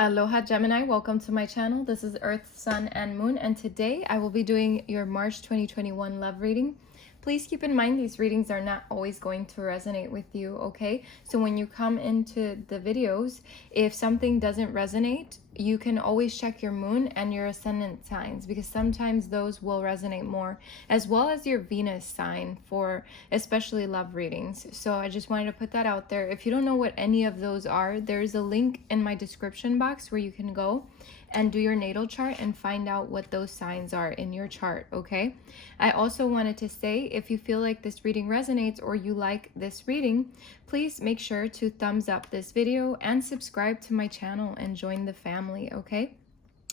Aloha Gemini, welcome to my channel. This is Earth, Sun, and Moon, and today I will be doing your March 2021 love reading. Please keep in mind these readings are not always going to resonate with you, okay? So when you come into the videos, if something doesn't resonate, you can always check your moon and your ascendant signs because sometimes those will resonate more, as well as your Venus sign for especially love readings. So I just wanted to put that out there. If you don't know what any of those are, there's a link in my description box where you can go and do your natal chart and find out what those signs are in your chart, okay? I also wanted to say, if you feel like this reading resonates or you like this reading, please make sure to thumbs up this video and subscribe to my channel and join the family, okay?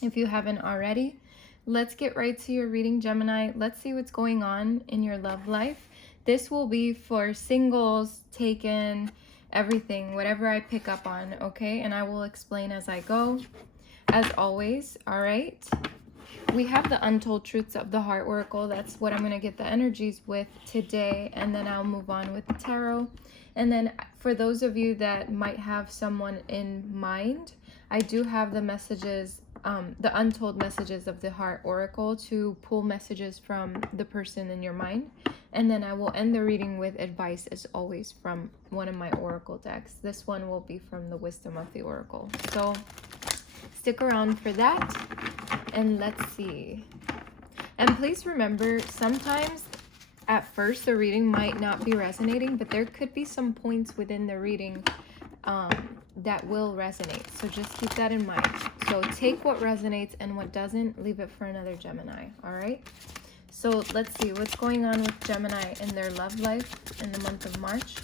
If you haven't already, let's get right to your reading, Gemini. Let's see what's going on in your love life. This will be for singles, taken, everything, whatever I pick up on, okay? And I will explain as I go. As always, all right, we have the Untold Truths of the Heart Oracle. That's what I'm going to get the energies with today, and then I'll move on with the tarot. And then for those of you that might have someone in mind, I do have the messages, the Untold Messages of the Heart Oracle to pull messages from the person in your mind. And then I will end the reading with advice, as always, from one of my Oracle decks. This one will be from the Wisdom of the Oracle. So stick around for that, and let's see. And please remember, sometimes at first the reading might not be resonating, but there could be some points within the reading that will resonate. So just keep that in mind. So take what resonates, and what doesn't, leave it for another Gemini, all right? So let's see what's going on with Gemini in their love life in the month of March.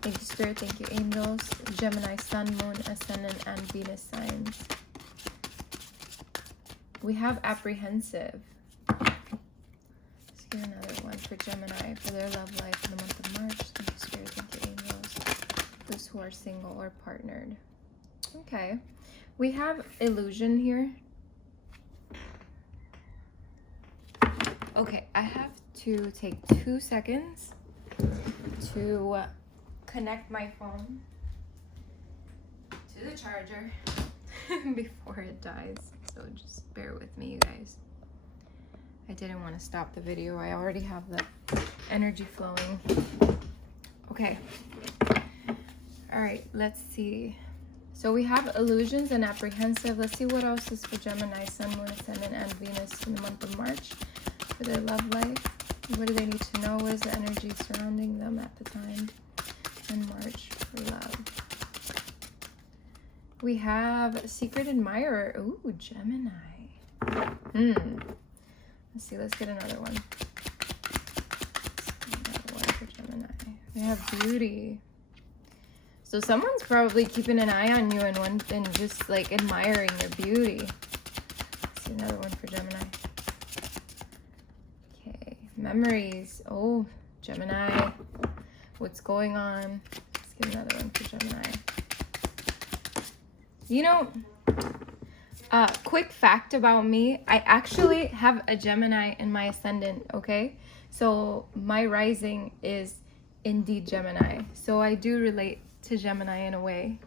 Thank you, Spirit. Thank you, angels. Gemini, Sun, Moon, Ascendant, and Venus signs. We have apprehensive. Let's get another one for Gemini for their love life in the month of March. Thank you, Spirit. Thank you, angels. Those who are single or partnered. Okay. We have illusion here. Okay, I have to take 2 seconds to connect my phone to the charger before it dies. So just bear with me, you guys. I didn't want to stop the video. I already have the energy flowing. Okay. All right, let's see. So we have illusions and apprehensive. Let's see what else is for Gemini, Sun, Moon, Ascendant, and Venus in the month of March for their love life. What do they need to know? What is the energy surrounding them at the time in March for love? We have Secret Admirer. Ooh, Gemini. Let's see. Let's get another one. Another one for Gemini. We have Beauty. So someone's probably keeping an eye on you and just like admiring your beauty. Let's see another one for Gemini. Okay. Memories. Oh, Gemini. What's going on? Let's get another one for Gemini. You know, quick fact about me, I actually have a Gemini in my ascendant, okay? So my rising is indeed Gemini. So I do relate to Gemini in a way.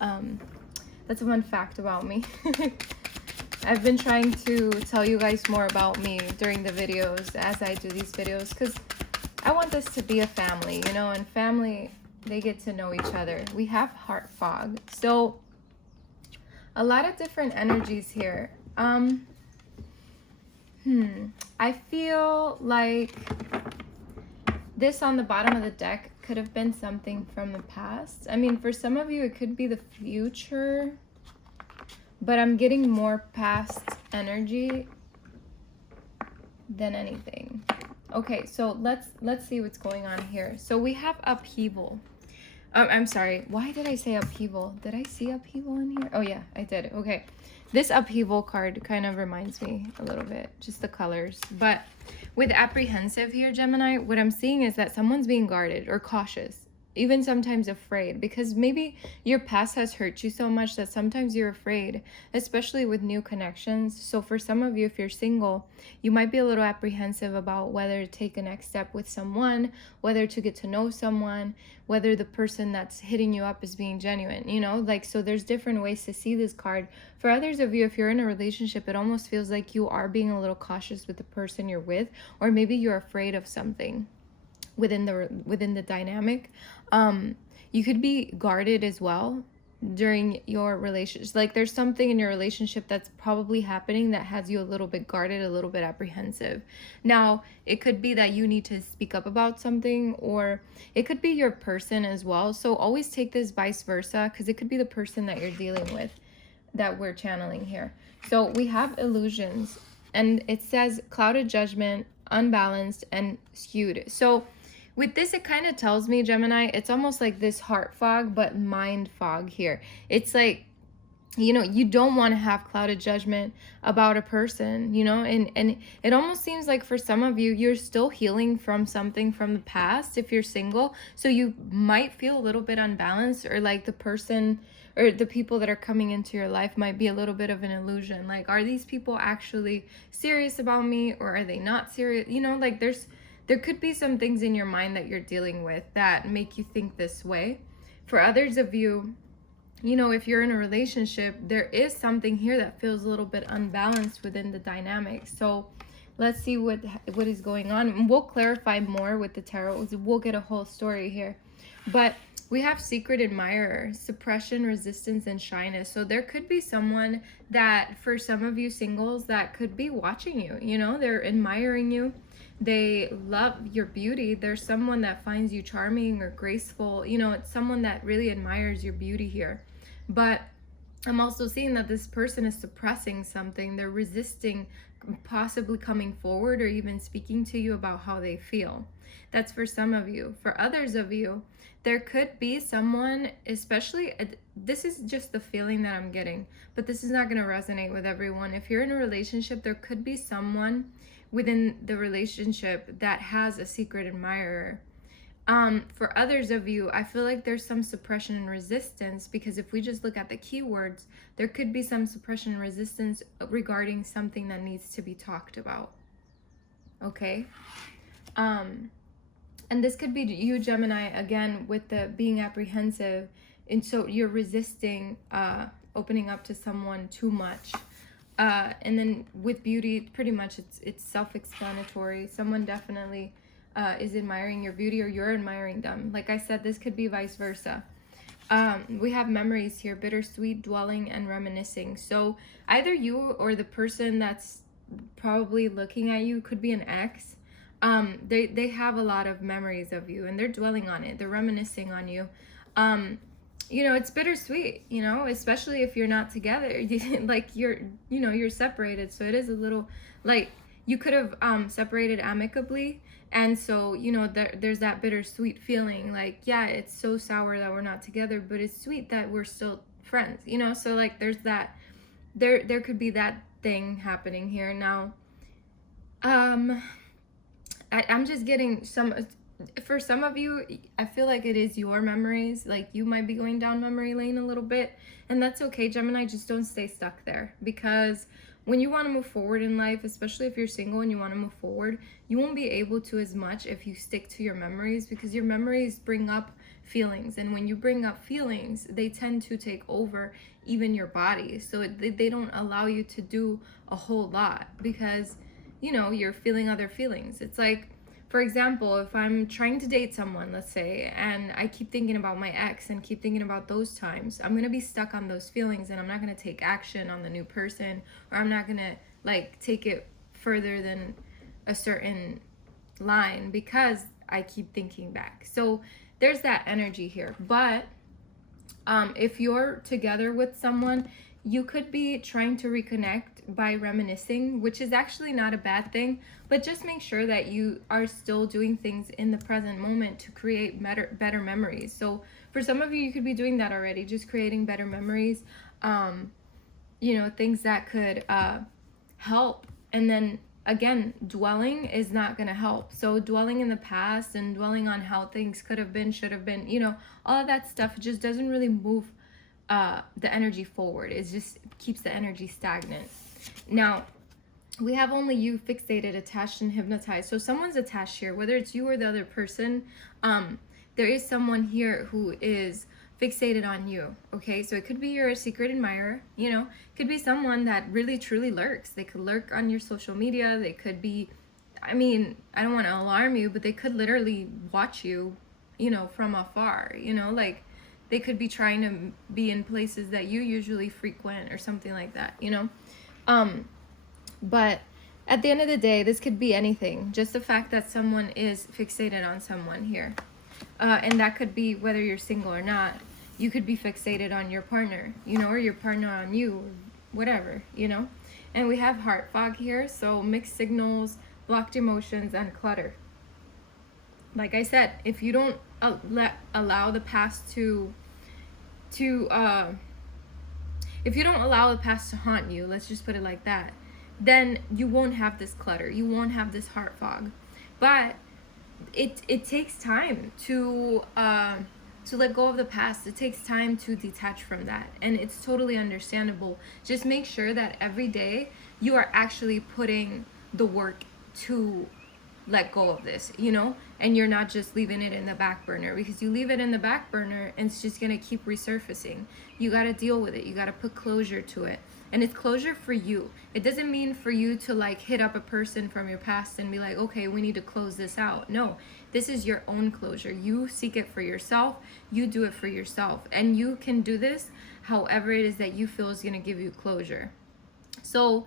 That's a fun fact about me. I've been trying to tell you guys more about me during the videos as I do these videos because I want this to be a family, you know, and family, they get to know each other. We have heart fog. So a lot of different energies here. I feel like this on the bottom of the deck could have been something from the past. I mean, for some of you, it could be the future, but I'm getting more past energy than anything. Okay, so let's see what's going on here. So we have upheaval. I'm sorry. Why did I say upheaval? Did I see upheaval in here? Oh, yeah, I did. Okay. This upheaval card kind of reminds me a little bit, just the colors. But with apprehensive here, Gemini, what I'm seeing is that someone's being guarded or cautious. even sometimes afraid, because maybe your past has hurt you so much that sometimes you're afraid, especially with new connections. So for some of you, if you're single, you might be a little apprehensive about whether to take a next step with someone, whether to get to know someone, whether the person that's hitting you up is being genuine, you know, like, so there's different ways to see this card. For others of you, if you're in a relationship, it almost feels like you are being a little cautious with the person you're with, or maybe you're afraid of something within the dynamic. You could be guarded as well during your relationship. Like, there's something in your relationship that's probably happening that has you a little bit guarded, a little bit apprehensive. Now, it could be that you need to speak up about something, or it could be your person as well. So always take this vice versa, because it could be the person that you're dealing with that we're channeling here. So we have illusions, and it says clouded judgment, unbalanced, and skewed. So with this, it kind of tells me, Gemini, it's almost like this heart fog, but mind fog here. It's like, you know, you don't want to have clouded judgment about a person, you know, and it almost seems like for some of you, you're still healing from something from the past if you're single. So you might feel a little bit unbalanced, or like the person or the people that are coming into your life might be a little bit of an illusion. Like, are these people actually serious about me, or are they not serious? You know, like there could be some things in your mind that you're dealing with that make you think this way. For others of you, you know, if you're in a relationship, there is something here that feels a little bit unbalanced within the dynamic. So let's see what is going on. And we'll clarify more with the tarot. We'll get a whole story here. But we have secret admirer, suppression, resistance, and shyness. So there could be someone that, for some of you singles, that could be watching you. You know, they're admiring you. They love your beauty. There's someone that finds you charming or graceful. You know, it's someone that really admires your beauty here. But I'm also seeing that this person is suppressing something. They're resisting possibly coming forward or even speaking to you about how they feel. That's for some of you. For others of you, there could be someone, especially, this is just the feeling that I'm getting, but this is not going to resonate with everyone. If you're in a relationship, there could be someone within the relationship that has a secret admirer. For others of you, I feel like there's some suppression and resistance, because if we just look at the keywords, there could be some suppression and resistance regarding something that needs to be talked about. Okay? And this could be you, Gemini, again, with the being apprehensive. And so you're resisting opening up to someone too much. And then with beauty, pretty much it's self-explanatory. Someone definitely is admiring your beauty, or you're admiring them. Like I said, this could be vice versa. We have memories here, bittersweet, dwelling, and reminiscing. So either you or the person that's probably looking at you could be an ex. They have a lot of memories of you, and they're dwelling on it. They're reminiscing on you. You know, it's bittersweet, you know, especially if you're not together. Like, you're separated. So it is a little, like, you could have separated amicably. And so, you know, there's that bittersweet feeling. Like, yeah, it's so sour that we're not together, but it's sweet that we're still friends, you know? So, like, there's that, there could be that thing happening here. Now, I'm just getting for some of you, I feel like it is your memories. Like, you might be going down memory lane a little bit, and that's okay, Gemini. Just don't stay stuck there, because when you want to move forward in life, especially if you're single and you want to move forward, you won't be able to as much if you stick to your memories, because your memories bring up feelings, and when you bring up feelings, they tend to take over even your body. So they don't allow you to do a whole lot, because, you know, you're feeling other feelings. It's like, for example, if I'm trying to date someone, let's say, and I keep thinking about my ex and keep thinking about those times, I'm going to be stuck on those feelings, and I'm not going to take action on the new person, or I'm not going to, like, take it further than a certain line, because I keep thinking back. So there's that energy here. But if you're together with someone, you could be trying to reconnect by reminiscing, which is actually not a bad thing, but just make sure that you are still doing things in the present moment to create better memories. So for some of you, you could be doing that already, just creating better memories, you know, things that could help. And then again, dwelling is not going to help. So dwelling in the past and dwelling on how things could have been, should have been, you know, all of that stuff just doesn't really move the energy forward. It just keeps the energy stagnant. Now, we have only you, fixated, attached, and hypnotized. So someone's attached here, whether it's you or the other person. There is someone here who is fixated on you, okay? So it could be your secret admirer, you know, could be someone that really truly lurks. They could lurk on your social media. They could be, I mean, I don't want to alarm you, but they could literally watch you, you know, from afar, you know, like they could be trying to be in places that you usually frequent or something like that, you know. But at the end of the day, this could be anything. Just the fact that someone is fixated on someone here. And that could be whether you're single or not. You could be fixated on your partner, you know, or your partner on you, or whatever, you know. And we have heart fog here, so mixed signals, blocked emotions, and clutter. Like I said, if you don't allow the past to if you don't allow the past to haunt you, let's just put it like that, then you won't have this clutter. You won't have this heart fog. But it takes time to let go of the past. It takes time to detach from that, and it's totally understandable. Just make sure that every day you are actually putting the work to let go of this, you know, and you're not just leaving it in the back burner, because you leave it in the back burner and it's just going to keep resurfacing. You got to deal with it. You got to put closure to it. And it's closure for you. It doesn't mean for you to like hit up a person from your past and be like, okay, we need to close this out. No, this is your own closure. You seek it for yourself. You do it for yourself. And you can do this however it is that you feel is going to give you closure. So,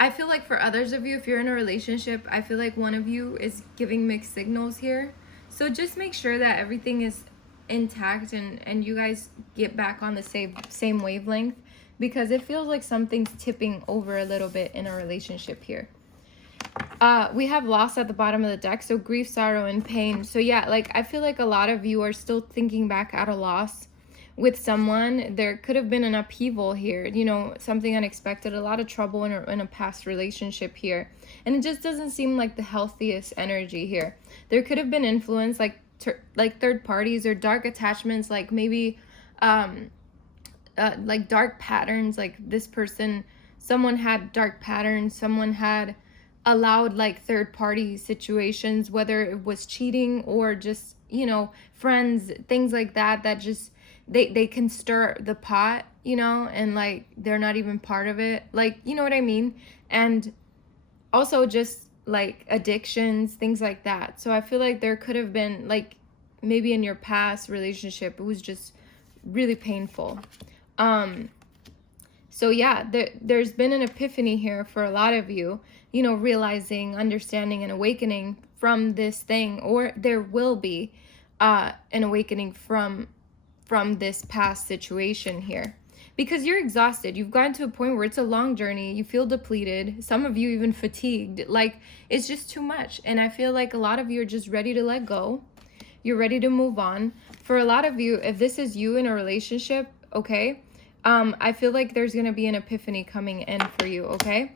I feel like for others of you, if you're in a relationship, I feel like one of you is giving mixed signals here. So just make sure that everything is intact and you guys get back on the same wavelength, because it feels like something's tipping over a little bit in a relationship here. We have loss at the bottom of the deck, so grief, sorrow, and pain. So yeah, like I feel like a lot of you are still thinking back at a loss with someone. There could have been an upheaval here, you know, something unexpected, a lot of trouble in a past relationship here, and it just doesn't seem like the healthiest energy here. There could have been influence like third parties or dark attachments, like maybe like dark patterns, like this person, someone had dark patterns, someone had allowed like third party situations, whether it was cheating or just, you know, friends, things like that, that just they can stir the pot, you know, and like they're not even part of it, like, you know what I mean. And also just like addictions, things like that. So I feel like there could have been like maybe in your past relationship it was just really painful. So yeah, there's been an epiphany here for a lot of you, you know, realizing, understanding, and awakening from this thing, or there will be an awakening from this past situation here, because you're exhausted. You've gotten to a point where it's a long journey. You feel depleted. Some of you even fatigued. Like it's just too much. And I feel like a lot of you are just ready to let go. You're ready to move on. For a lot of you, if this is you in a relationship, okay, I feel like there's going to be an epiphany coming in for you, okay?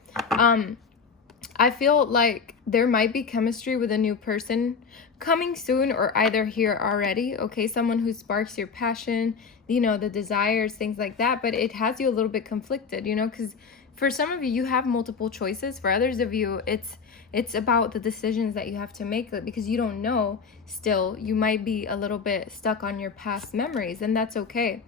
I feel like there might be chemistry with a new person coming soon, or either here already, okay? Someone who sparks your passion, you know, the desires, things like that, but it has you a little bit conflicted, you know, because for some of you, you have multiple choices. For others of you, it's about the decisions that you have to make, because you don't know still. You might be a little bit stuck on your past memories, and that's okay.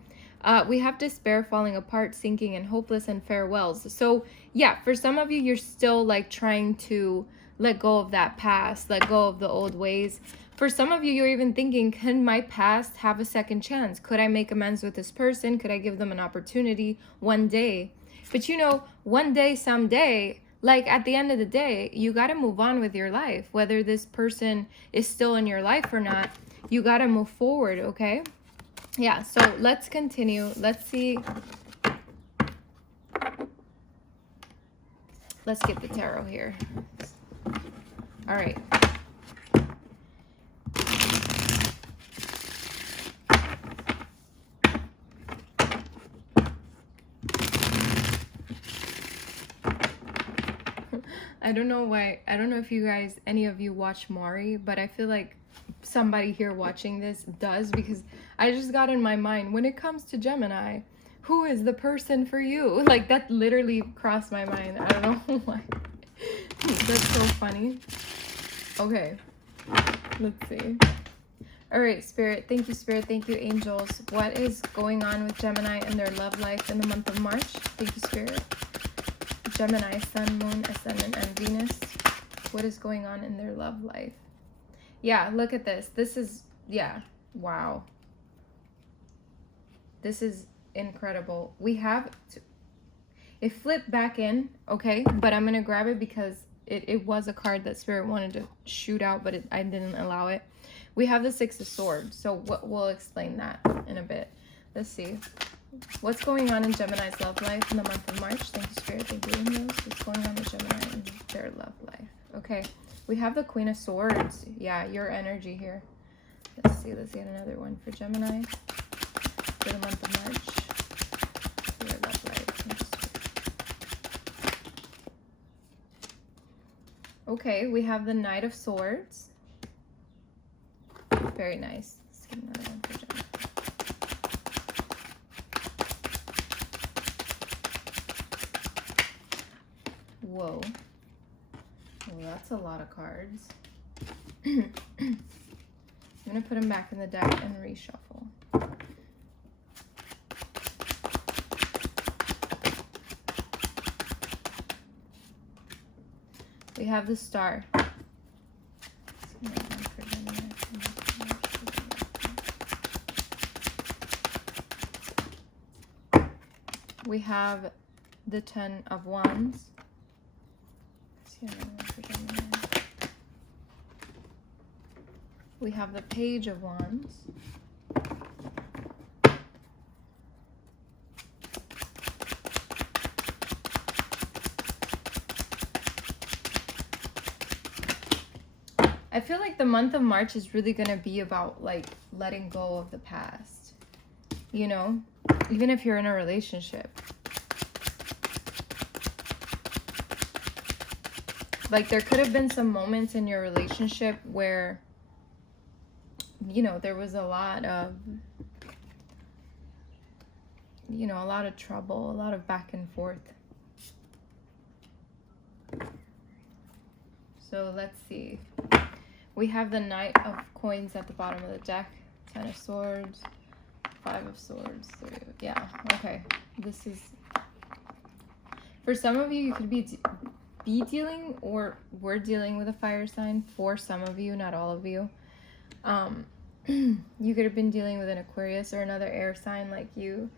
We have despair, falling apart, sinking, and hopeless, and farewells. So yeah, for some of you, you're still like trying to let go of that past, let go of the old ways. For some of you, you're even thinking, can my past have a second chance? Could I make amends with this person? Could I give them an opportunity one day? But you know, one day, someday, like at the end of the day, you got to move on with your life. Whether this person is still in your life or not, you got to move forward, okay? Yeah, so let's continue. Let's see. Let's get the tarot here. All right. I don't know why. I don't know if you guys, any of you watch Maury, but I feel like somebody here watching this does, because I just got in my mind, when it comes to Gemini, who is the person for you? Like, that literally crossed my mind. I don't know why. That's so funny. Okay, let's see. All right, Spirit. Thank you, Spirit. Thank you, angels. What is going on with Gemini and their love life in the month of March? Thank you, Spirit. Gemini, Sun, Moon, Ascendant, and Venus. What is going on in their love life? Yeah, look at this. This is, yeah, wow. This is incredible. We have, it flipped back in, okay? But I'm going to grab it because it was a card that Spirit wanted to shoot out, but I didn't allow it. We have the Six of Swords, so we'll explain that in a bit. Let's see. What's going on in Gemini's love life in the month of March? Thank you, Spirit. Thank you, angels. What's going on with Gemini in their love life? Okay. We have the Queen of Swords. Yeah, your energy here. Let's see. Let's get another one for Gemini for the month of March. Their love life. Okay, we have the Knight of Swords. Very nice. Let's get another one for Gemini. Whoa. Well, that's a lot of cards. I'm going to put them back in the deck and reshuffle. We have the Star. We have the Ten of Wands. We have the Page of Wands. I feel like the month of March is really going to be about like letting go of the past, you know, even if you're in a relationship. Like, there could have been some moments in your relationship where, you know, there was a lot of, you know, a lot of trouble, a lot of back and forth. So let's see. We have the Knight of Coins at the bottom of the deck. Ten of Swords. Five of Swords. Yeah, okay. This is, for some of you, you could be dealing, or we're dealing with a fire sign. For some of you, not all of you. You could have been dealing with an Aquarius or another air sign like you.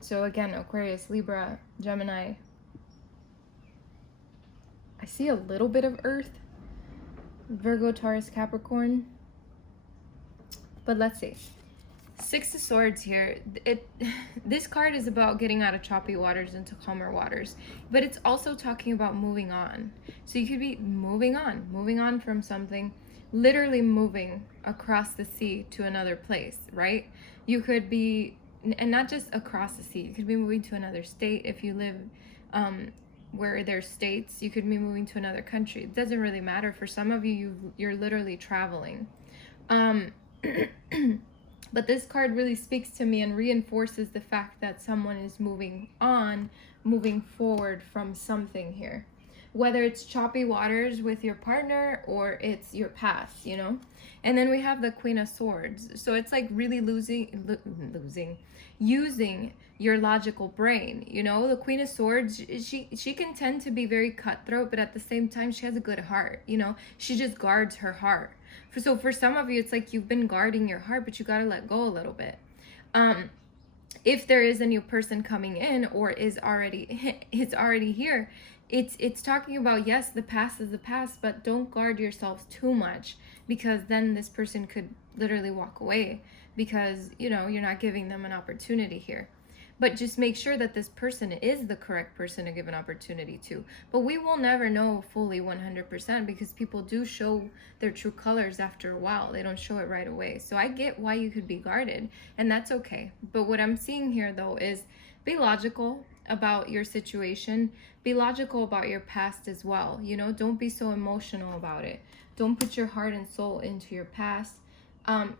So again, Aquarius, Libra, Gemini. I see a little bit of Earth. Virgo, Taurus, Capricorn. But let's see. Six of Swords here. This card is about getting out of choppy waters into calmer waters, but it's also talking about moving on. So you could be moving on from something, literally moving across the sea to another place, right? You could be, and not just across the sea, you could be moving to another state. If you live where there's states, you could be moving to another country. It doesn't really matter. For some of you, you're literally traveling. But this card really speaks to me and reinforces the fact that someone is moving on, moving forward from something here. Whether it's choppy waters with your partner or it's your past, you know? And then we have the Queen of Swords. So it's like really using your logical brain, you know? The Queen of Swords, she can tend to be very cutthroat, but at the same time, she has a good heart, you know? She just guards her heart. So for some of you, it's like you've been guarding your heart, but you got to let go a little bit. If there is a new person coming in or is already here, it's talking about, yes, the past is the past, but don't guard yourself too much, because then this person could literally walk away because, you know, you're not giving them an opportunity here. But just make sure that this person is the correct person to give an opportunity to. But we will never know fully 100% because people do show their true colors after a while. They don't show it right away. So I get why you could be guarded, and that's okay. But what I'm seeing here, though, is be logical. about your situation, be logical about your past as well. You know, don't be so emotional about it. Don't put your heart and soul into your past.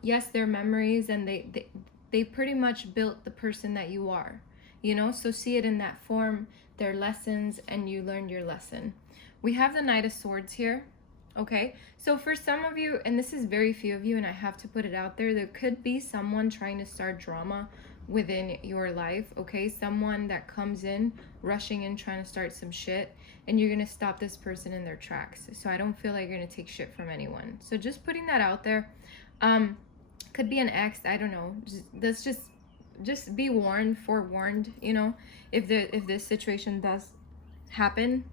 Yes, they're memories, and they pretty much built the person that you are, you know, so see it in that form. They're lessons, and you learned your lesson. We have the Knight of Swords here. Okay, so for some of you, and this is very few of you, and I have to put it out there, there could be someone trying to start drama within your life. Okay, someone that comes in rushing in trying to start some shit, and you're gonna stop this person in their tracks. So I don't feel like you're gonna take shit from anyone. So just putting that out there. Could be an ex, I don't know. Let's just be forewarned, you know, if this situation does happen.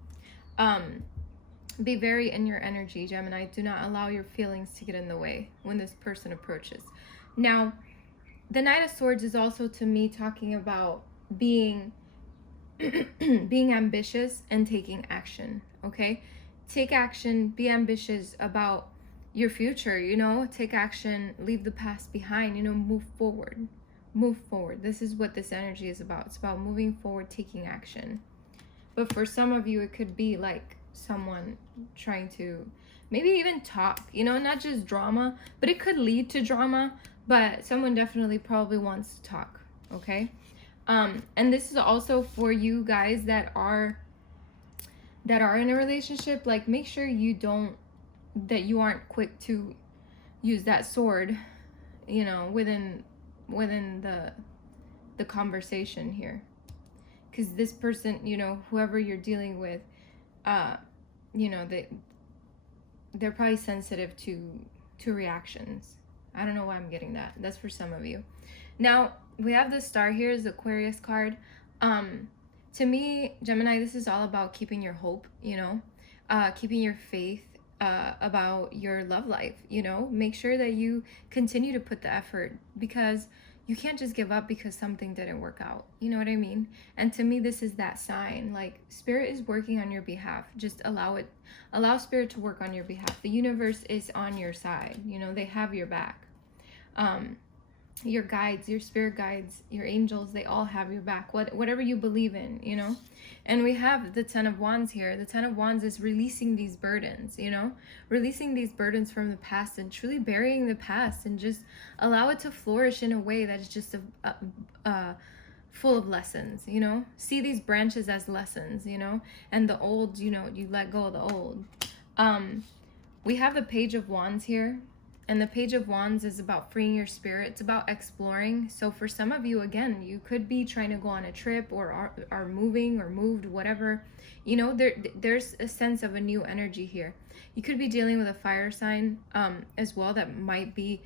Be very in your energy, Gemini. Do not allow your feelings to get in the way when this person approaches. Now, the Knight of Swords is also, to me, talking about being being ambitious and taking action. Okay, take action, be ambitious about your future, you know, take action, leave the past behind, you know, move forward. This is what this energy is about. It's about moving forward, taking action. But for some of you, it could be like someone trying to maybe even talk, you know, not just drama, but it could lead to drama. But someone definitely probably wants to talk. Okay, and this is also for you guys that are in a relationship. Like, make sure that you aren't quick to use that sword, you know, within the conversation here, because this person, you know, whoever you're dealing with, you know, they're probably sensitive to reactions. I don't know why I'm getting that. That's for some of you. Now we have the Star here, is Aquarius card. To me, Gemini, this is all about keeping your hope, you know, keeping your faith about your love life. You know, make sure that you continue to put the effort, because you can't just give up because something didn't work out. You know what I mean? And to me, this is that sign. Like, Spirit is working on your behalf. Just allow Spirit to work on your behalf. The universe is on your side. You know, they have your back. Your guides, your spirit guides, your angels, they all have your back, whatever you believe in, you know. And we have the Ten of Wands here. The Ten of Wands is releasing these burdens, you know, releasing these burdens from the past and truly burying the past, and just allow it to flourish in a way that is just full of lessons, you know. See these branches as lessons, you know, and the old, you know, you let go of the old. We have the Page of Wands here. And the Page of Wands is about freeing your spirit. It's about exploring. So for some of you, again, you could be trying to go on a trip, or are moving or moved, whatever. You know, there's a sense of a new energy here. You could be dealing with a fire sign as well, that might be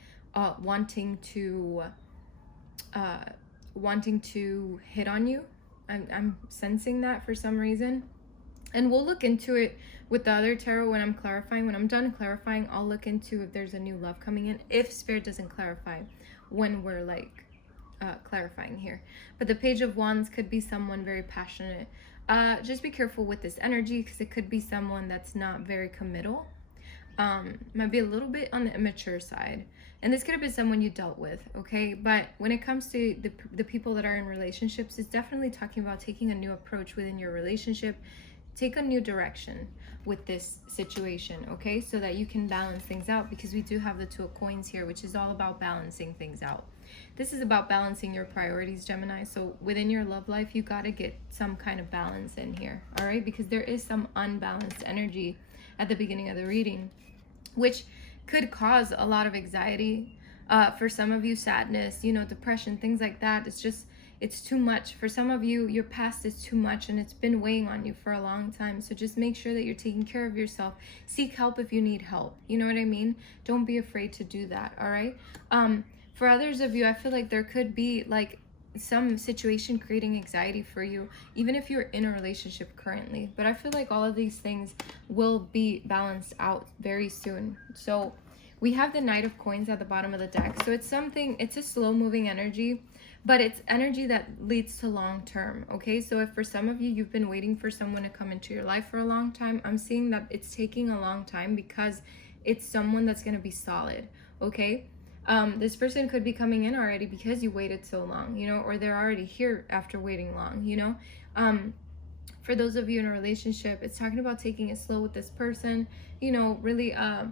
wanting to hit on you. I'm sensing that for some reason. And we'll look into it with the other tarot when I'm clarifying. When I'm done clarifying, I'll look into if there's a new love coming in, if Spirit doesn't clarify when we're like clarifying here. But the Page of Wands could be someone very passionate. Just be careful with this energy, because it could be someone that's not very committal. Might be a little bit on the immature side. And this could have been someone you dealt with, okay? But when it comes to the people that are in relationships, it's definitely talking about taking a new approach within your relationship. Take a new direction with this situation, okay? So that you can balance things out, because we do have the Two of Coins here, which is all about balancing things out. This is about balancing your priorities, Gemini. So within your love life, you got to get some kind of balance in here, all right? Because there is some unbalanced energy at the beginning of the reading, which could cause a lot of anxiety. For some of you, sadness, you know, depression, things like that. It's too much. For some of you, your past is too much, and it's been weighing on you for a long time. So just make sure that you're taking care of yourself. Seek help if you need help. You know what I mean? Don't be afraid to do that, all right? For others of you, I feel like there could be like some situation creating anxiety for you, even if you're in a relationship currently. But I feel like all of these things will be balanced out very soon. So we have the Knight of Coins at the bottom of the deck. So it's a slow moving energy, but it's energy that leads to long term, okay? So if for some of you, you've been waiting for someone to come into your life for a long time, I'm seeing that it's taking a long time because it's someone that's going to be solid, okay? This person could be coming in already because you waited so long, you know, or they're already here after waiting long, you know. For those of you in a relationship, it's talking about taking it slow with this person, you know, really, how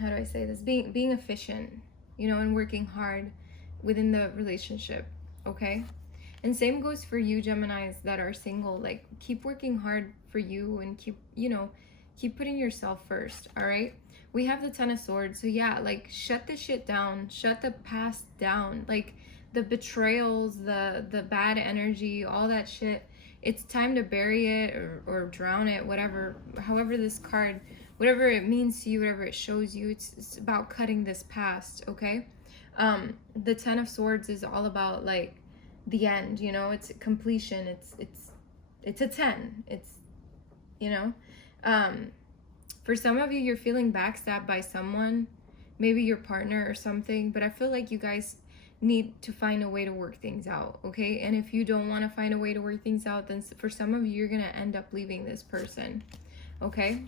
do I say this? Being efficient, you know, and working hard within the relationship, okay? And same goes for you Geminis that are single. Like, keep working hard for you and keep, you know, keep putting yourself first, all right? We have the Ten of Swords. So yeah, like, shut this shit down. Shut the past down. Like, the betrayals, the bad energy, all that shit. It's time to bury it or drown it, whatever, however this card, whatever it means to you, whatever it shows you, it's about cutting this past, okay? The Ten of Swords is all about, like, the end, you know, it's completion, it's a 10, it's, you know, for some of you, you're feeling backstabbed by someone, maybe your partner or something, but I feel like you guys need to find a way to work things out, okay? And if you don't want to find a way to work things out, then for some of you, you're gonna end up leaving this person, okay?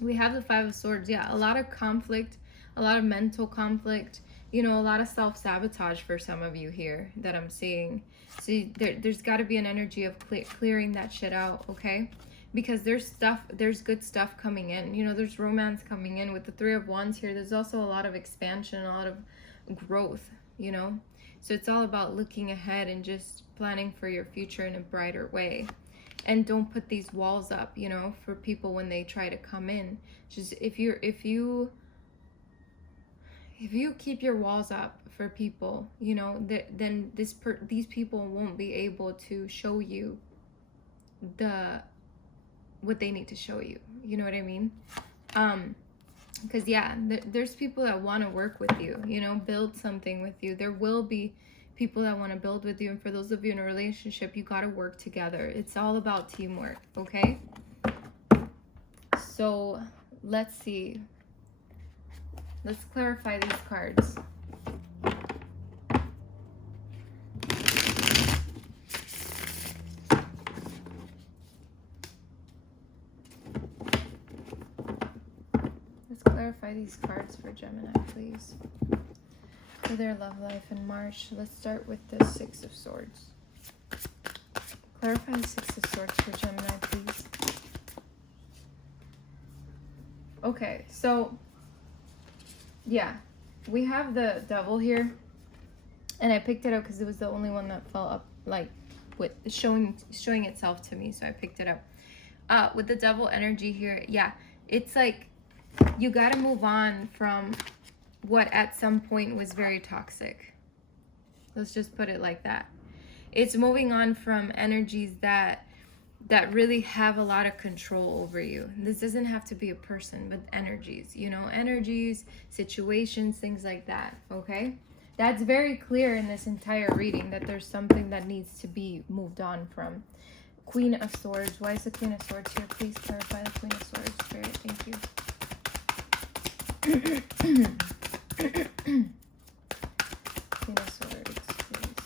We have the Five of Swords. Yeah, a lot of conflict, a lot of mental conflict, you know, a lot of self-sabotage for some of you here that I'm seeing. So there's got to be an energy of clearing that shit out, okay? Because there's good stuff coming in. You know, there's romance coming in with the Three of Wands here. There's also a lot of expansion, a lot of growth, you know? So it's all about looking ahead and just planning for your future in a brighter way. And don't put these walls up, you know, for people when they try to come in. Just if you keep your walls up for people, you know, then these people won't be able to show you what they need to show you. You know what I mean? Because yeah, there's people that want to work with you, you know, build something with you. There will be people that want to build with you, and for those of you in a relationship, you got to work together. It's all about teamwork, okay? So let's see, let's clarify these cards. Let's clarify these cards for Gemini, please, for their love life in March. Let's start with the Six of Swords. Clarify the Six of Swords for Gemini, please. Okay, so yeah, we have the Devil here, and I picked it up because it was the only one that fell up, like, with showing itself to me, so I picked it up. With the Devil energy here, yeah, it's like you got to move on from what at some point was very toxic. Let's just put it like that. It's moving on from energies that really have a lot of control over you. This doesn't have to be a person, but energies, you know, energies, situations, things like that, okay? That's very clear in this entire reading, that there's something that needs to be moved on from. Queen of Swords. Why is the Queen of Swords here? Please clarify the Queen of Swords, Spirit. Thank you. Queen of Swords, please.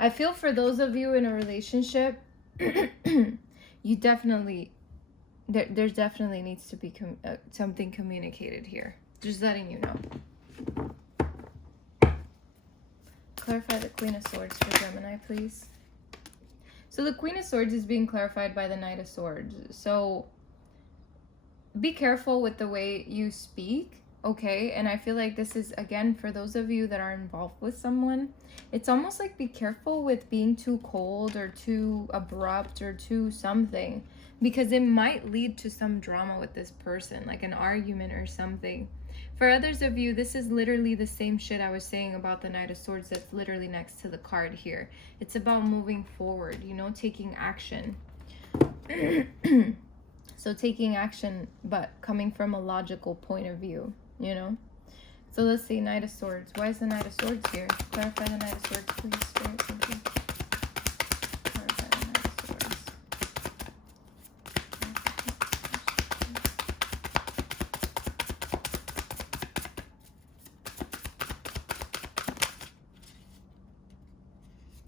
I feel for those of you in a relationship, you definitely, there's definitely needs to be something communicated here. Just letting you know. Clarify the Queen of Swords for Gemini, please. So the Queen of Swords is being clarified by the Knight of Swords. So be careful with the way you speak, okay? And I feel like this is, again, for those of you that are involved with someone, it's almost like be careful with being too cold or too abrupt or too something, because it might lead to some drama with this person, like an argument or something. For others of you, this is literally the same shit I was saying about the Knight of Swords that's literally next to the card here. It's about moving forward, you know, taking action. So taking action, but coming from a logical point of view, you know? So let's see, Knight of Swords. Why is the Knight of Swords here? Clarify the Knight of Swords, please, Spirit. Thank you. Clarify the Knight of Swords.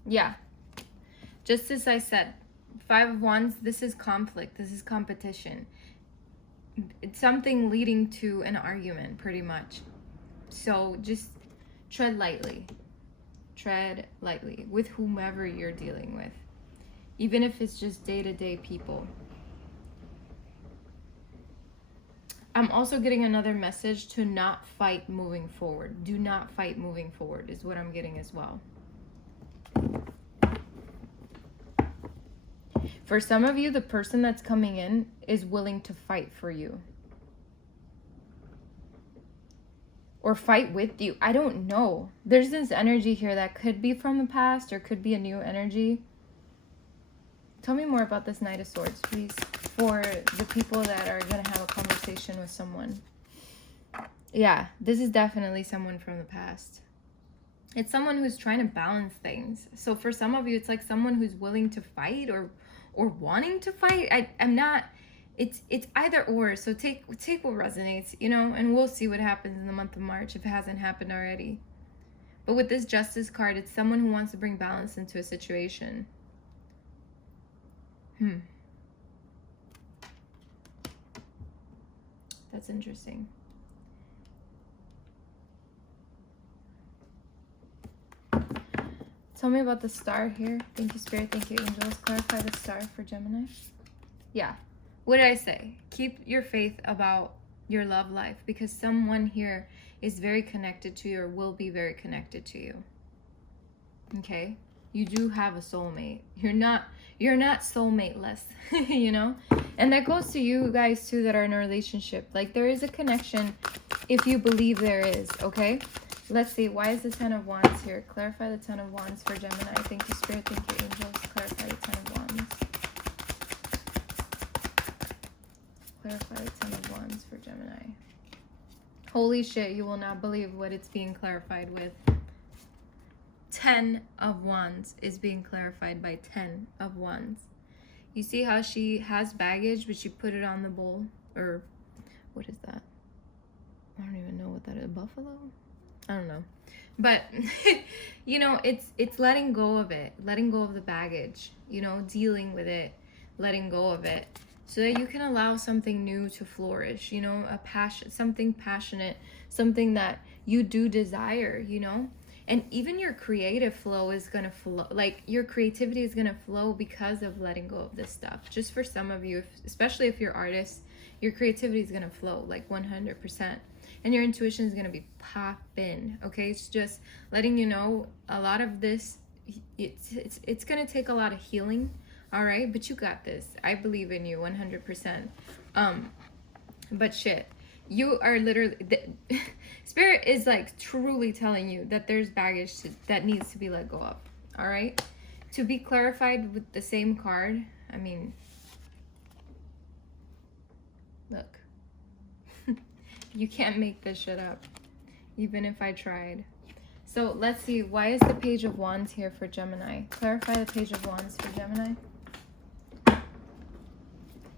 Yeah. Just as I said, Five of Wands, this is conflict. This is competition. it's something leading to an argument, pretty much. So just tread lightly. Tread lightly with whomever you're dealing with, even if it's just day-to-day people. I'm also getting another message to not fight moving forward. Do not fight moving forward is what I'm getting as well. For some of you, the person that's coming in is willing to fight for you. Or fight with you. I don't know. There's this energy here that could be from the past or could be a new energy. Tell me more about this Knight of Swords, please, for the people that are going to have a conversation with someone. Yeah, this is definitely someone from the past. It's someone who's trying to balance things. So for some of you, it's like someone who's willing to fight or wanting to fight. I'm not... It's either or, so take what resonates, you know, and we'll see what happens in the month of March if it hasn't happened already. But with this Justice card, it's someone who wants to bring balance into a situation. That's interesting. Tell me about the star here. Thank you, Spirit. Thank you, angels. Clarify the star for Gemini. Yeah. What did I say? Keep your faith about your love life, because someone here is very connected to you or will be very connected to you. Okay? You do have a soulmate. You're not soulmate-less, you know? And that goes to you guys too that are in a relationship. Like, there is a connection if you believe there is, okay? Let's see. Why is the Ten of Wands here? Clarify the Ten of Wands for Gemini. Thank you, Spirit. Thank you, angels. Clarify the Ten of Wands. Clarify the Ten of Wands for Gemini. Holy shit, you will not believe what it's being clarified with. 10 of Wands is being clarified by 10 of Wands. You see how she has baggage, but she put it on the bull? Or what is that? I don't even know what that is. A buffalo? I don't know. But, you know, it's letting go of it. Letting go of the baggage. You know, dealing with it. Letting go of it. So that you can allow something new to flourish, you know, something passionate, something that you do desire, you know, and even your creative flow is going to flow, like your creativity is going to flow because of letting go of this stuff. Just for some of you, especially if you're artists, your creativity is going to flow like 100%, and your intuition is going to be popping. Okay, it's just letting you know a lot of this, it's going to take a lot of healing. All right, but you got this. I believe in you 100%. But shit, you are literally... Spirit is like truly telling you that there's baggage that needs to be let go of. All right? To be clarified with the same card, I mean... Look. You can't make this shit up. Even if I tried. So let's see. Why is the Page of Wands here for Gemini? Clarify the Page of Wands for Gemini.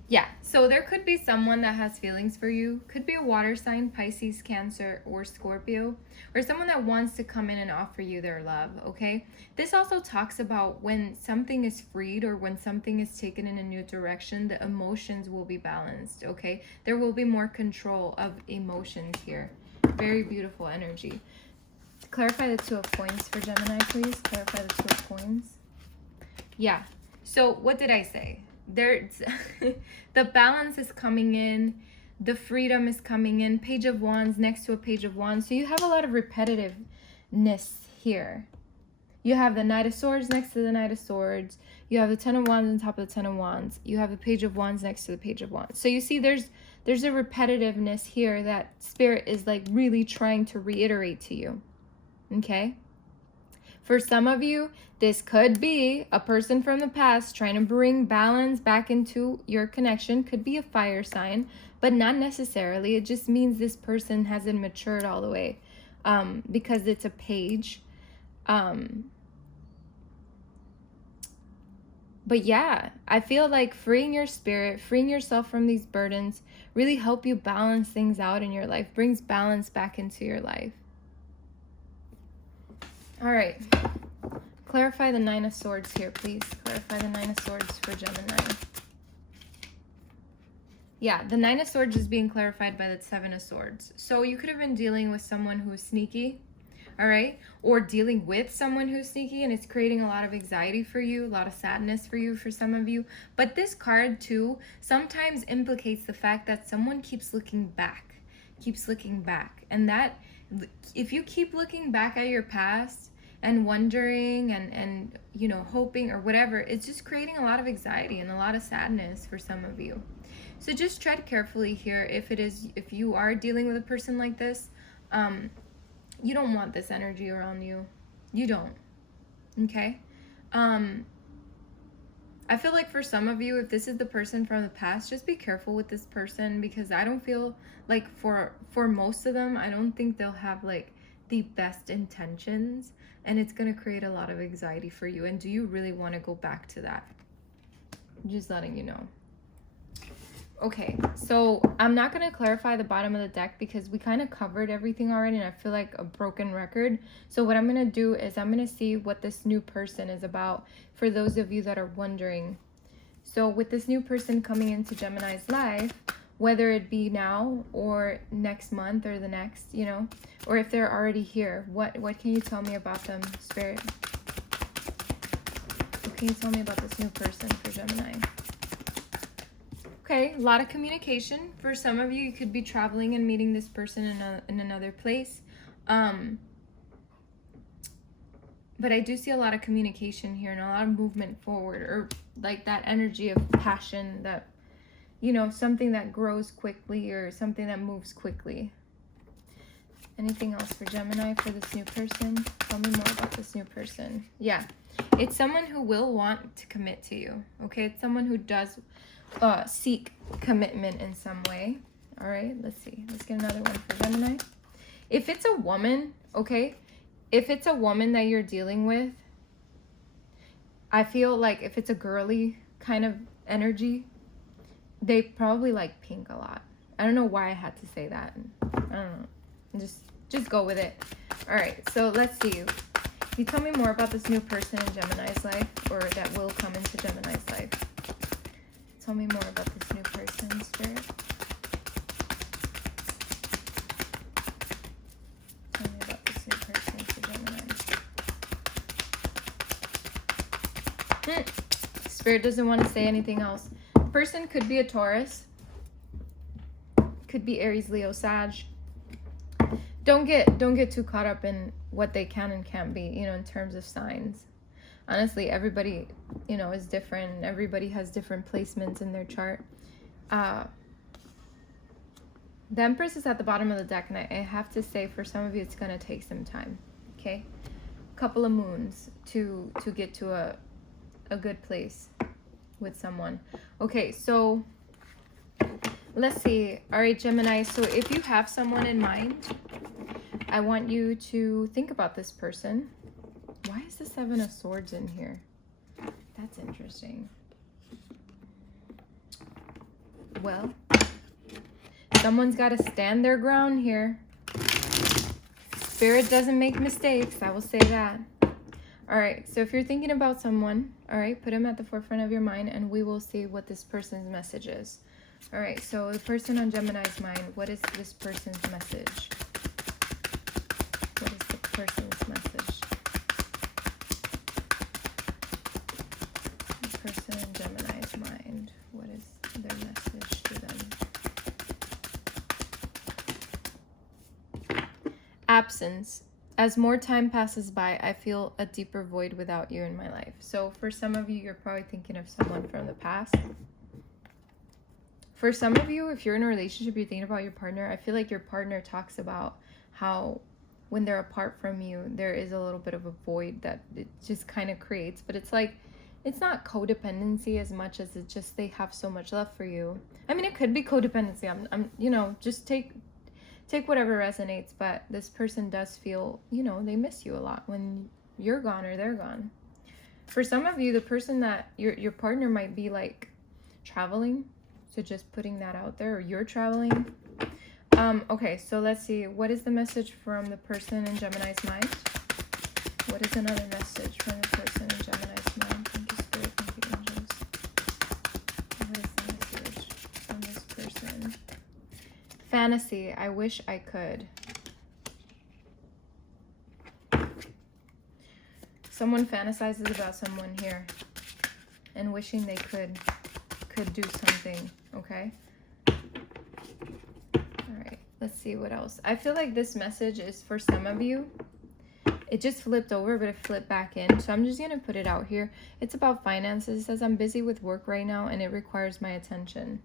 Yeah, so there could be someone that has feelings for you. Could be a water sign, Pisces, Cancer, or Scorpio. Or someone that wants to come in and offer you their love, okay? This also talks about when something is freed or when something is taken in a new direction, the emotions will be balanced, okay? There will be more control of emotions here. Very beautiful energy. Clarify the Two of Coins for Gemini, please. Clarify the Two of Coins. Yeah, so what did I say? There's the balance is coming in, the freedom is coming in. Page of Wands next to a Page of Wands, so you have a lot of repetitiveness here. You have the Knight of Swords next to the Knight of Swords, you have the Ten of Wands on top of the Ten of Wands, you have the Page of Wands next to the Page of Wands. So you see there's a repetitiveness here that Spirit is like really trying to reiterate to you. Okay, for some of you, this could be a person from the past trying to bring balance back into your connection. Could be a fire sign, but not necessarily. It just means this person hasn't matured all the way, because it's a page. But yeah, I feel like freeing your spirit, freeing yourself from these burdens really help you balance things out in your life, brings balance back into your life. All right. Clarify the Nine of Swords here, please. Clarify the Nine of Swords for Gemini. Yeah, the Nine of Swords is being clarified by the Seven of Swords. So you could have been dealing with someone who's sneaky, all right? Or dealing with someone who's sneaky, and it's creating a lot of anxiety for you, a lot of sadness for you, for some of you. But this card, too, sometimes implicates the fact that someone keeps looking back, And that, if you keep looking back at your past and wondering and you know, hoping or whatever, it's just creating a lot of anxiety and a lot of sadness for some of you. So just tread carefully here. If you are dealing with a person like this, you don't want this energy around you. You don't. Okay? I feel like for some of you, if this is the person from the past, just be careful with this person, because I don't feel like for most of them, I don't think they'll have like the best intentions, and it's going to create a lot of anxiety for you. And do you really want to go back to that? I'm just letting you know. Okay, so I'm not going to clarify the bottom of the deck because we kind of covered everything already, and I feel like a broken record. So what I'm going to do is I'm going to see what this new person is about for those of you that are wondering. So with this new person coming into Gemini's life, whether it be now or next month or the next, you know, or if they're already here, what can you tell me about them, Spirit? What can you tell me about this new person for Gemini? Okay, a lot of communication. For some of you, you could be traveling and meeting this person in another place. But I do see a lot of communication here and a lot of movement forward, or like that energy of passion, that, you know, something that grows quickly or something that moves quickly. Anything else for Gemini for this new person? Tell me more about this new person. Yeah, it's someone who will want to commit to you. Okay, it's someone who does seek commitment in some way. All right, let's see. Let's get another one for Gemini. If it's a woman, okay, if it's a woman that you're dealing with, I feel like if it's a girly kind of energy, they probably like pink a lot. I don't know why I had to say that. I don't know. Just go with it. All right, so let's see. Can you tell me more about this new person in Gemini's life, or that will come into Gemini's life? Tell me more about this new person, Spirit. Tell me about this new person for Gemini. Spirit doesn't want to say anything else. Person could be a Taurus. Could be Aries, Leo, Sag. Don't get too caught up in what they can and can't be, you know, in terms of signs. Honestly, everybody, you know, is different. Everybody has different placements in their chart. The Empress is at the bottom of the deck, and I have to say, for some of you, it's going to take some time, okay? A couple of moons to get to a good place with someone. Okay, so let's see. All right, Gemini, so if you have someone in mind, I want you to think about this person. Why is the Seven of Swords in here? That's interesting. Well, someone's got to stand their ground here. Spirit doesn't make mistakes, I will say that. All right, so if you're thinking about someone, all right, put them at the forefront of your mind, and we will see what this person's message is. All right, so the person on Gemini's mind, what is this person's message? What is the person's message? Person in Gemini's mind, what is their message to them? Absence. As more time passes by, I feel a deeper void without you in my life. So for some of you, you're probably thinking of someone from the past. For some of you, if you're in a relationship, you're thinking about your partner. I feel like your partner talks about how when they're apart from you, there is a little bit of a void that it just kind of creates. But it's like, it's not codependency as much as it's just they have so much love for you. I mean, it could be codependency. I'm you know, just take whatever resonates. But this person does feel, you know, they miss you a lot when you're gone or they're gone. For some of you, the person that your partner might be like traveling. So just putting that out there, or you're traveling. Okay, so let's see. What is the message from the person in Gemini's mind? What is another message from the person in Gemini's mind? Thank you, Spirit. Thank you, angels. What is the message from this person Fantasy. I wish I could. Someone fantasizes about someone here and wishing they could do something, okay? All right, let's see what else. I feel like this message is for some of you. It just flipped over, but it flipped back in. So I'm just going to put it out here. It's about finances. It says, I'm busy with work right now and it requires my attention.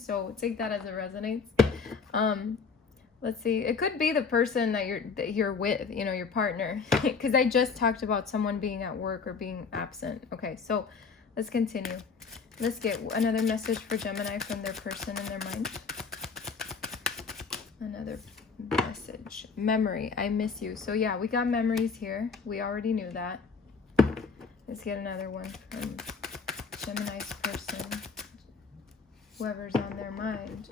So take that as it resonates. Let's see. It could be the person that you're with, you know, your partner. Because I just talked about someone being at work or being absent. Okay, so let's continue. Let's get another message for Gemini from their person in their mind. Another message. Memory. I miss you. So yeah, we got memories here. We already knew that. Let's get another one from Gemini's person. Whoever's on their mind.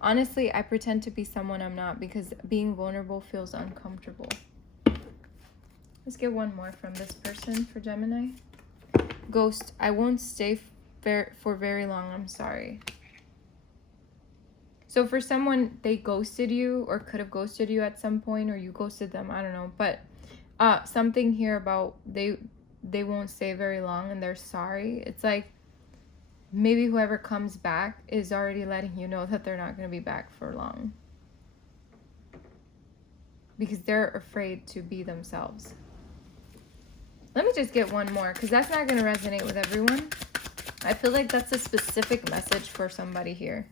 Honestly, I pretend to be someone I'm not because being vulnerable feels uncomfortable. Let's get one more from this person for Gemini. Ghost. I won't stay for very long. I'm sorry. So for someone, they ghosted you or could have ghosted you at some point, or you ghosted them. I don't know. But something here about they won't stay very long and they're sorry. It's like maybe whoever comes back is already letting you know that they're not going to be back for long. Because they're afraid to be themselves. Let me just get one more because that's not going to resonate with everyone. I feel like that's a specific message for somebody here.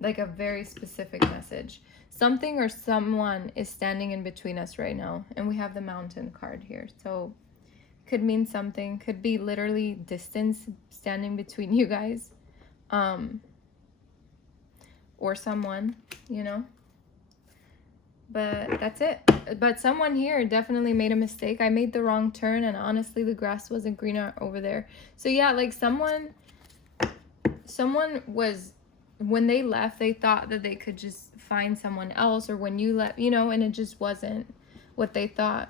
Like a very specific message. Something or someone is standing in between us right now. And we have the Mountain card here. So could mean something. Could be literally distance standing between you guys. Or someone, you know. But that's it. But someone here definitely made a mistake. I made the wrong turn and honestly the grass wasn't greener over there. So yeah, like someone was, when they left, they thought that they could just find someone else, or when you left, you know, and it just wasn't what they thought.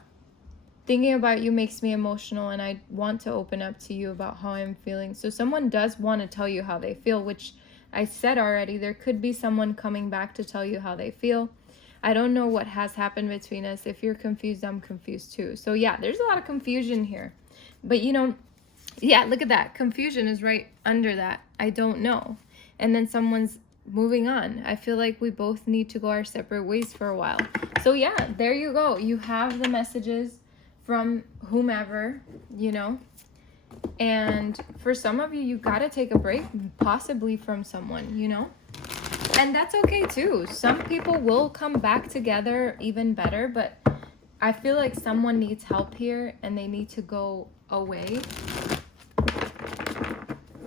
Thinking about you makes me emotional and I want to open up to you about how I'm feeling. So someone does want to tell you how they feel, which I said already. There could be someone coming back to tell you how they feel. I don't know what has happened between us. If you're confused, I'm confused too. So yeah, there's a lot of confusion here. But you know, yeah, look at that. Confusion is right under that. I don't know. And then someone's moving on. I feel like we both need to go our separate ways for a while. So yeah, there you go. You have the messages from whomever, you know. And for some of you, you got to take a break, possibly from someone, you know. And that's okay too. Some people will come back together even better, but I feel like someone needs help here and they need to go away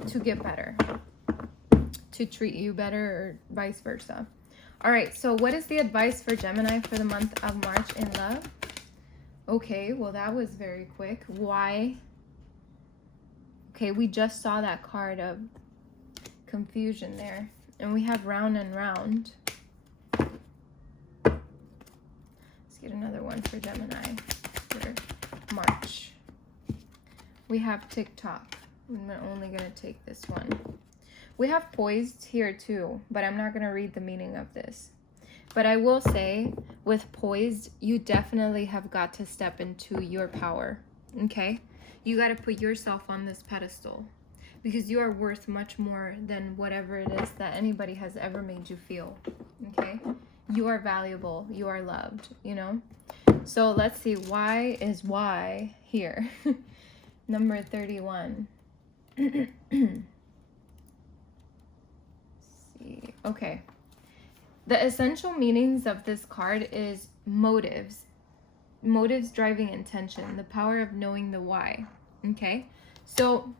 to get better, to treat you better, or vice versa. All right, so what is the advice for Gemini for the month of March in love? Okay, well, that was very quick. Why? Okay, we just saw that card of confusion there. And we have round and round. Let's get another one for Gemini for March. We have TikTok. I'm only going to take this one. We have poised here too, but I'm not going to read the meaning of this. But I will say, with poised, you definitely have got to step into your power, okay? You got to put yourself on this pedestal because you are worth much more than whatever it is that anybody has ever made you feel, okay? You are valuable. You are loved, you know? So let's see. Why is why here? Number 31. See. Okay. The essential meanings of this card is motives. Motives driving intention. The power of knowing the why. Okay? So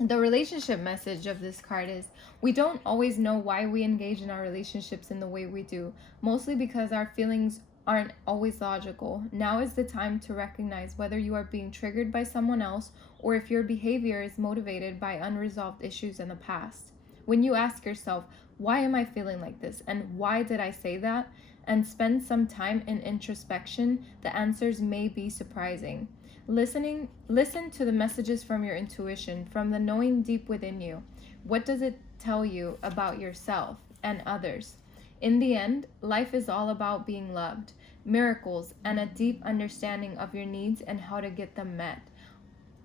the relationship message of this card is we don't always know why we engage in our relationships in the way we do. Mostly because our feelings aren't always logical. Now is the time to recognize whether you are being triggered by someone else or if your behavior is motivated by unresolved issues in the past. When you ask yourself, why am I feeling like this? And why did I say that? And spend some time in introspection, the answers may be surprising. Listen to the messages from your intuition, from the knowing deep within you. What does it tell you about yourself and others? In the end, life is all about being loved. Miracles and a deep understanding of your needs and how to get them met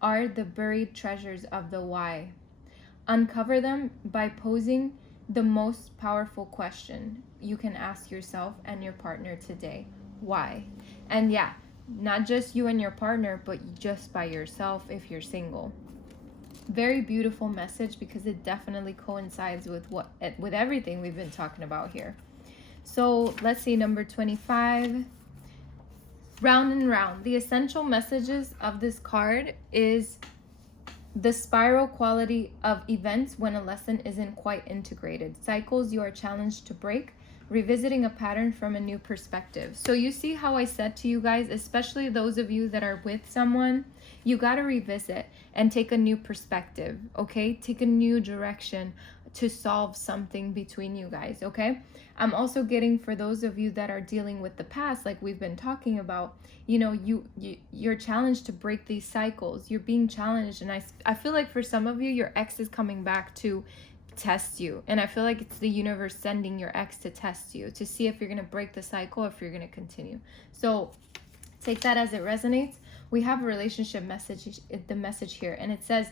are the buried treasures of the why. Uncover them by posing the most powerful question you can ask yourself and your partner today. Why? And yeah, not just you and your partner, but just by yourself if you're single. Very beautiful message because it definitely coincides with everything we've been talking about here. So let's see, number 25. Round and round. The essential messages of this card is the spiral quality of events when a lesson isn't quite integrated. Cycles you are challenged to break. Revisiting a pattern from a new perspective. So you see how I said to you guys, especially those of you that are with someone, you got to revisit and take a new perspective, okay? Take a new direction to solve something between you guys, okay? I'm also getting, for those of you that are dealing with the past, like we've been talking about, you know, you're challenged to break these cycles. You're being challenged, and I feel like for some of you, your ex is coming back to test you, and I feel like it's the universe sending your ex to test you, to see if you're going to break the cycle, if you're going to continue. So take that as it resonates. We have a relationship message, the message here, and it says,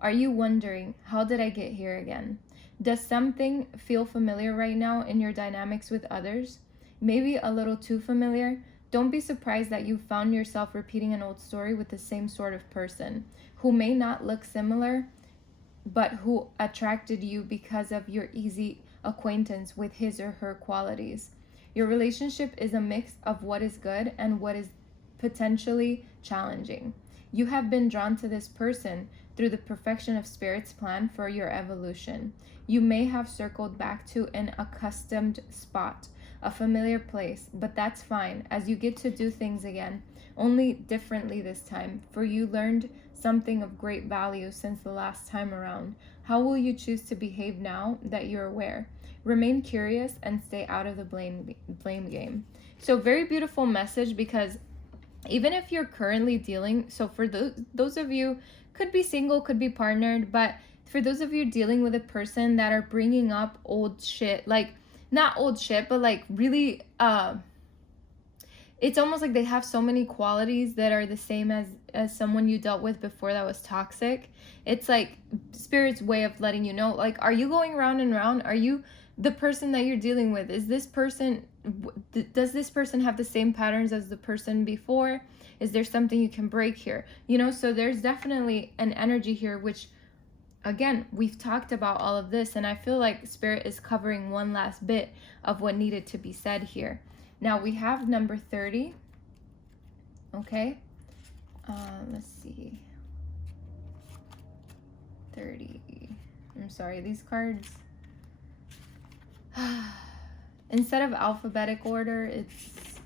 are you wondering, how did I get here again? Does something feel familiar right now in your dynamics with others? Maybe a little too familiar? Don't be surprised that you found yourself repeating an old story with the same sort of person who may not look similar, but who attracted you because of your easy acquaintance with his or her qualities. Your relationship is a mix of what is good and what is potentially challenging. You have been drawn to this person through the perfection of Spirit's plan for your evolution. You may have circled back to an accustomed spot, a familiar place, but that's fine, as you get to do things again, only differently this time, for you learned something of great value since the last time around. How will you choose to behave now that you're aware? Remain curious and stay out of the blame game. So very beautiful message, because even if you're currently dealing, so for those of you, could be single, could be partnered, but for those of you dealing with a person that are bringing up old shit, like not old shit, but like really it's almost like they have so many qualities that are the same as someone you dealt with before that was toxic. It's like Spirit's way of letting you know, like, are you going round and round? Are you the person that you're dealing with? Is this person, does this person have the same patterns as the person before? Is there something you can break here? You know, so there's definitely an energy here, which, again, we've talked about all of this, and I feel like Spirit is covering one last bit of what needed to be said here. Now we have number 30. Okay. Let's see. 30. I'm sorry, these cards. Instead of alphabetic order, it's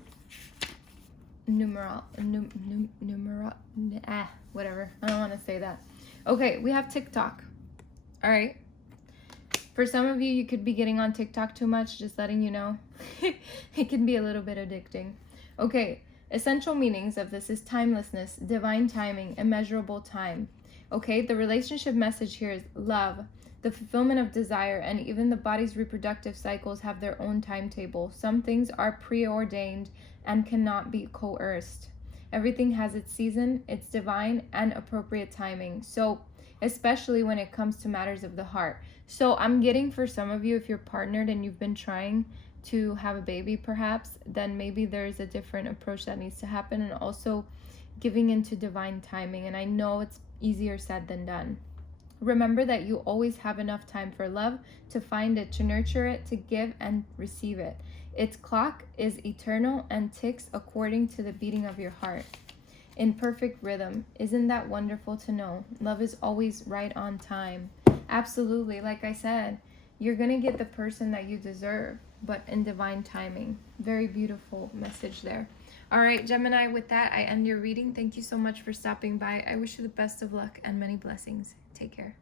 whatever. I don't want to say that. Okay, we have TikTok. All right. For some of you, you could be getting on TikTok too much, just letting you know. It can be a little bit addicting. Okay, essential meanings of this is timelessness, divine timing, immeasurable time. Okay, the relationship message here is love, the fulfillment of desire, and even the body's reproductive cycles have their own timetable. Some things are preordained and cannot be coerced. Everything has its season, its divine and appropriate timing. So, especially when it comes to matters of the heart. So I'm getting, for some of you, if you're partnered and you've been trying to have a baby perhaps, then maybe there's a different approach that needs to happen, and also giving into divine timing. And I know it's easier said than done. Remember that you always have enough time for love, to find it, to nurture it, to give and receive it. Its clock is eternal and ticks according to the beating of your heart, in perfect rhythm. Isn't that wonderful to know? Love is always right on time. Absolutely. Like I said, you're going to get the person that you deserve, but in divine timing. Very beautiful message there. All right, Gemini, with that, I end your reading. Thank you so much for stopping by. I wish you the best of luck and many blessings. Take care.